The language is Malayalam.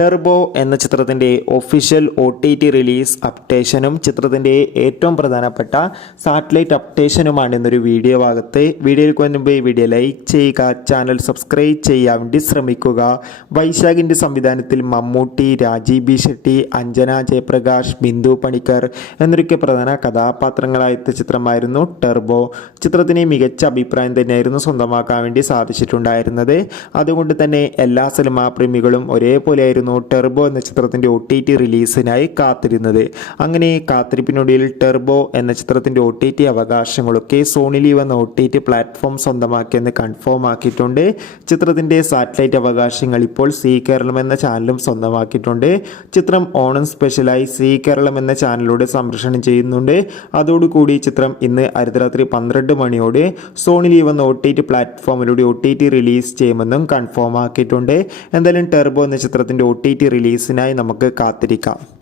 ടെർബോ എന്ന ചിത്രത്തിൻ്റെ ഒഫീഷ്യൽ OTT റിലീസ് അപ്ഡേഷനും ചിത്രത്തിൻ്റെ ഏറ്റവും പ്രധാനപ്പെട്ട സാറ്റലൈറ്റ് അപ്ഡേഷനുമാണ് ഇന്നൊരു വീഡിയോ ഭാഗത്ത്. വീഡിയോയിൽ മുൻപ് വീഡിയോ ലൈക്ക് ചെയ്യുക, ചാനൽ സബ്സ്ക്രൈബ് ചെയ്യാൻ വേണ്ടി ശ്രമിക്കുക. വൈശാഖിൻ്റെ സംവിധാനത്തിൽ മമ്മൂട്ടി, രാജീവ് ബി ഷെട്ടി, അഞ്ജന ജയപ്രകാശ്, ബിന്ദു പണിക്കർ എന്നൊക്കെ പ്രധാന കഥാപാത്രങ്ങളായ ചിത്രമായിരുന്നു ടെർബോ. ചിത്രത്തിന് മികച്ച അഭിപ്രായം തന്നെയായിരുന്നു സ്വന്തമാക്കാൻ വേണ്ടി സാധിച്ചിട്ടുണ്ടായിരുന്നത്. അതുകൊണ്ട് തന്നെ എല്ലാ സിനിമാ പ്രേമികളും ഒരേപോലെയായിരുന്നു ടെർബോ എന്ന ചിത്രത്തിൻ്റെ OTT റിലീസിനായി കാത്തിരുന്നത്. അങ്ങനെ കാത്തിരിപ്പിനൊടുവിൽ ടെർബോ എന്ന ചിത്രത്തിൻ്റെ OTT അവകാശങ്ങളൊക്കെ സോണി ലീവ് എന്ന OTT പ്ലാറ്റ്ഫോം സ്വന്തമാക്കിയെന്ന് കൺഫേം ആക്കിയിട്ടുണ്ട്. ചിത്രത്തിൻ്റെ സാറ്റലൈറ്റ് അവകാശങ്ങൾ ഇപ്പോൾ സി കേരളം എന്ന ചാനലും സ്വന്തമാക്കിയിട്ടുണ്ട്. ചിത്രം ഓണം സ്പെഷ്യലായി സി കേരളം എന്ന ചാനലിലൂടെ സംപ്രേഷണം ചെയ്യുന്നുണ്ട്. അതോടുകൂടി ചിത്രം ഇന്ന് അർദ്ധരാത്രി 12 മണിയോടെ സോണി ലീവ് എന്ന OTT പ്ലാറ്റ്ഫോമിലൂടെ OTT റിലീസ് ചെയ്യുമെന്നും കൺഫേം ആക്കിയിട്ടുണ്ട്. എന്തായാലും ടെർബോ എന്ന ചിത്രത്തിൻ്റെ OTT റിലീസിനായി നമുക്ക് കാത്തിരിക്കാം.